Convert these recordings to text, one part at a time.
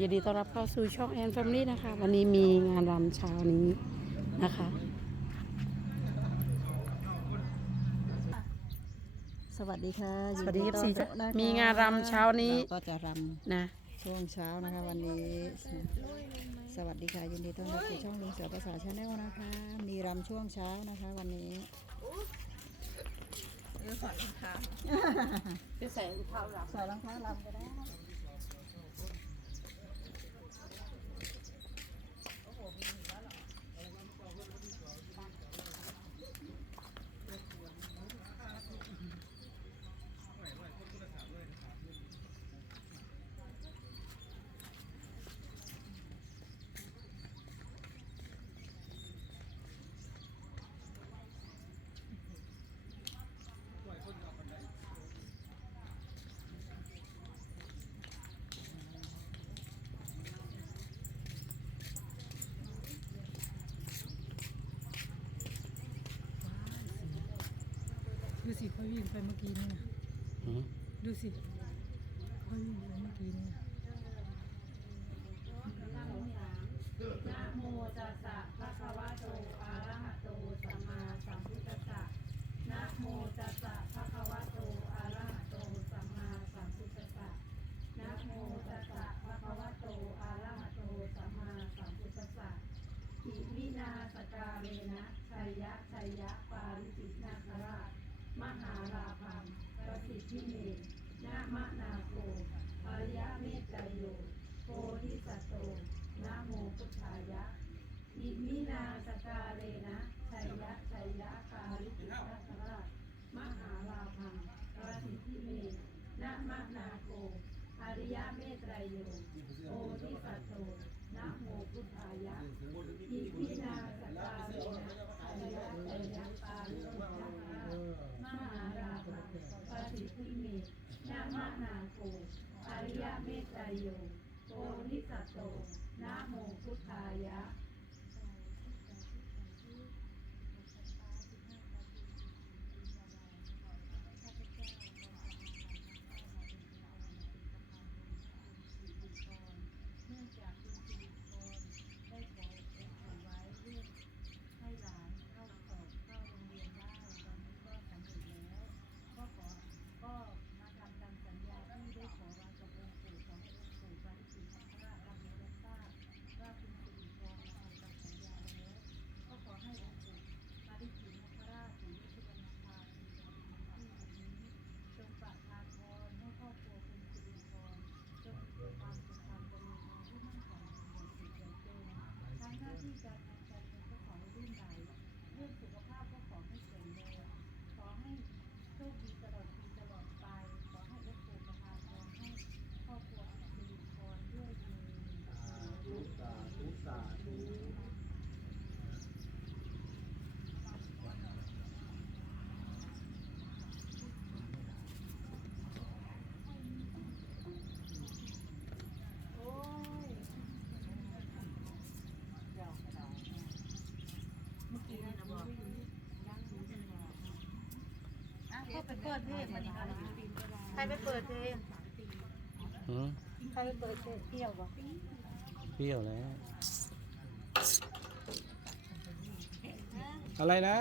ยินดีต้อนรับเข้าสู่ช่องแอนแฟมิลี่นะคะ วันนี้มีงานรำเช้านี้นะคะ สวัสดีค่ะสวัสดียิน FC ต้อนรับนะคะมีงานรำเช้านี้เราก็จะรนะำช่วงเช้านะคะ วันนี้ สวัสดีค่ะยินดีต้อนรับสู่ช่องลุงเสือภาษาชาแนลนะคะ มีรำช่วงเช้านะคะ วันนี้ไปใส่รองเท้าหลับใส่รองเท้ารำก็ได้ ดูสิเขาวิ่งไปเมื่อกี้นี่นะอืมดูสิเขาวิ่งไปเมื่อกี้นี่นะนะโมตัสสะภะคะวะโตอะระหะโตสัมมาสัมพุทธัสสะนะโมตัสสะภะคะวะโตอะระหะโตสัมมาสัมพุทธัสสะนะโมตัสสะภะคะวะโตอะระหะโตสัมมาสัมพุทธัสสะอิมินาสการเรนะชัยยะชัยยะปาริจิตนาคราช มหาราพังประสิ ทิเมนะมะนาโกอริยเมตไตโยโพธิสัตโตนะโมพุทธายะอิมินาสกาเรนะชัยยะชัยยะคาริจิทัสราชมหาราพังระสิทิเมนะมะนาโกอริยเมตไตรโยโพธิสัตโตนะโมพุทธายะ อิมินาสการเรนะชัยยะชัยยะคาริจิทัสราช มหาราภาปฏิทิเมนะมะนาโกอริยเมตไตรโยโพธิสัตโตนะโมพุทธายะ เขาไปิดเพลงมันใครไปเปิดเพลงอืมใครไปเปิดเพลงเที่ยวบ่เปรี้ยวแล้ว อะไรนะ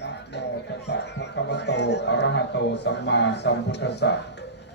นะโมตัสสะภะคะวะโต อะระหะโต สัมมาสัมพุทธัสสะ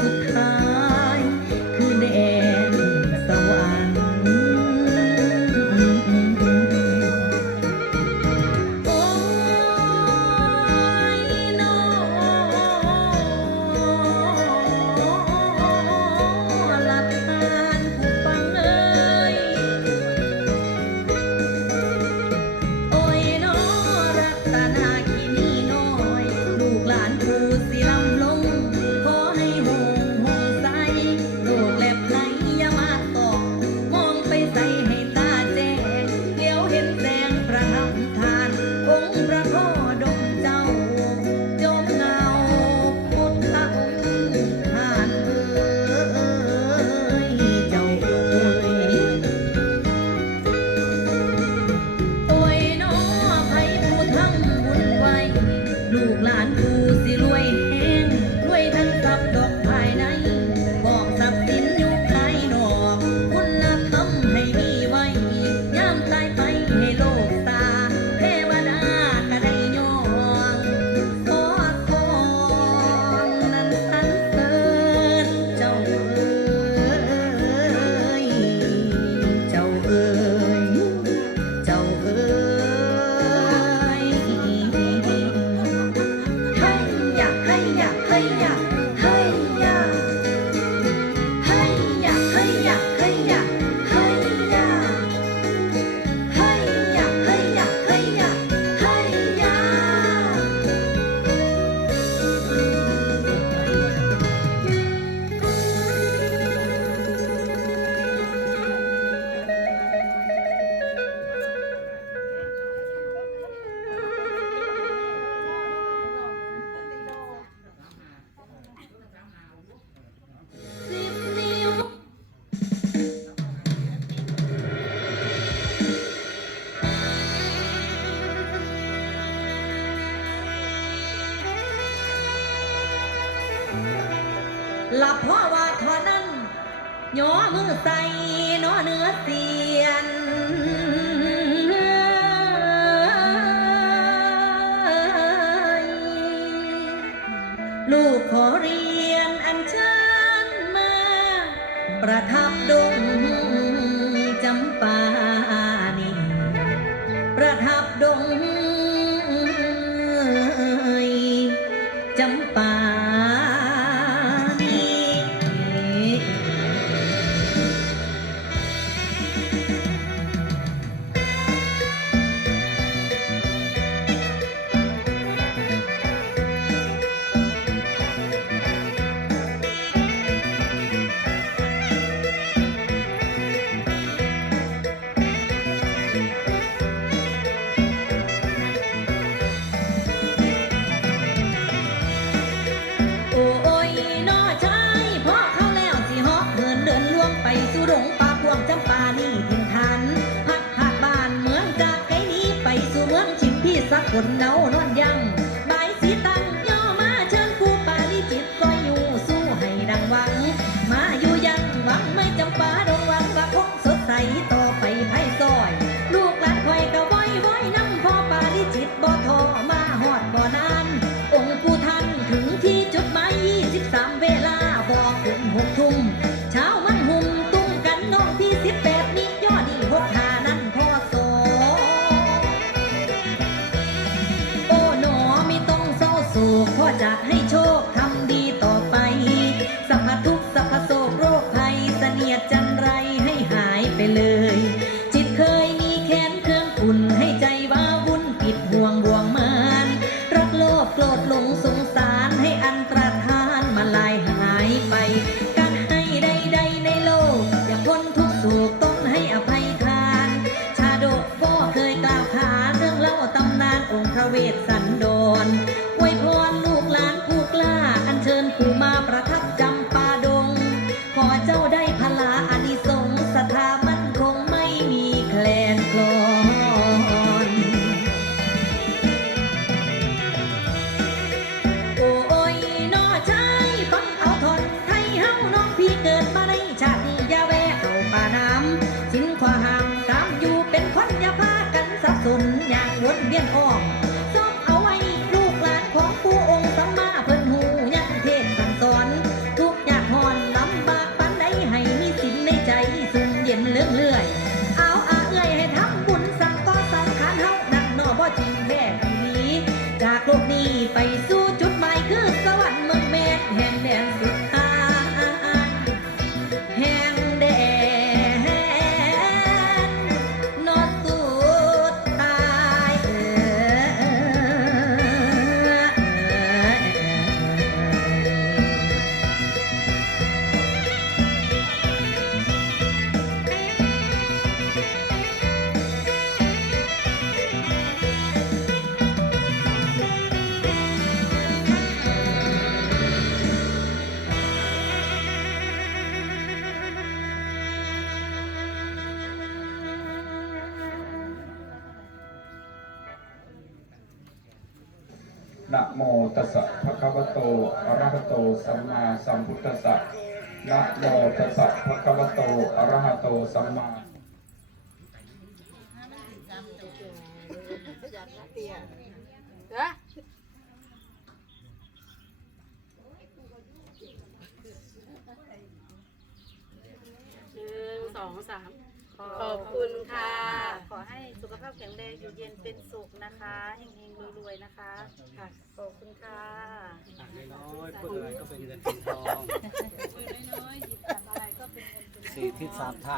สุดท้าย por una อรหัตโต สัมมาสัมพุทธัสสะนะโมตัสสะภะคะวะโตอรหัตโต สัมมาสองสาม อบคุณค่ะ ขอให้สุขภาพแข็งแรงอยู่เย็นเป็นสุขนะคะเฮงๆรวยรวยนะคะค่ะขอบคุณค่ะน้อยๆพูดอะไรก็เป็นเงินเป็นทองน้อยๆหยิบจับอะไรก็เป็นเงินเป็นทอง สี่ทิศสามทาง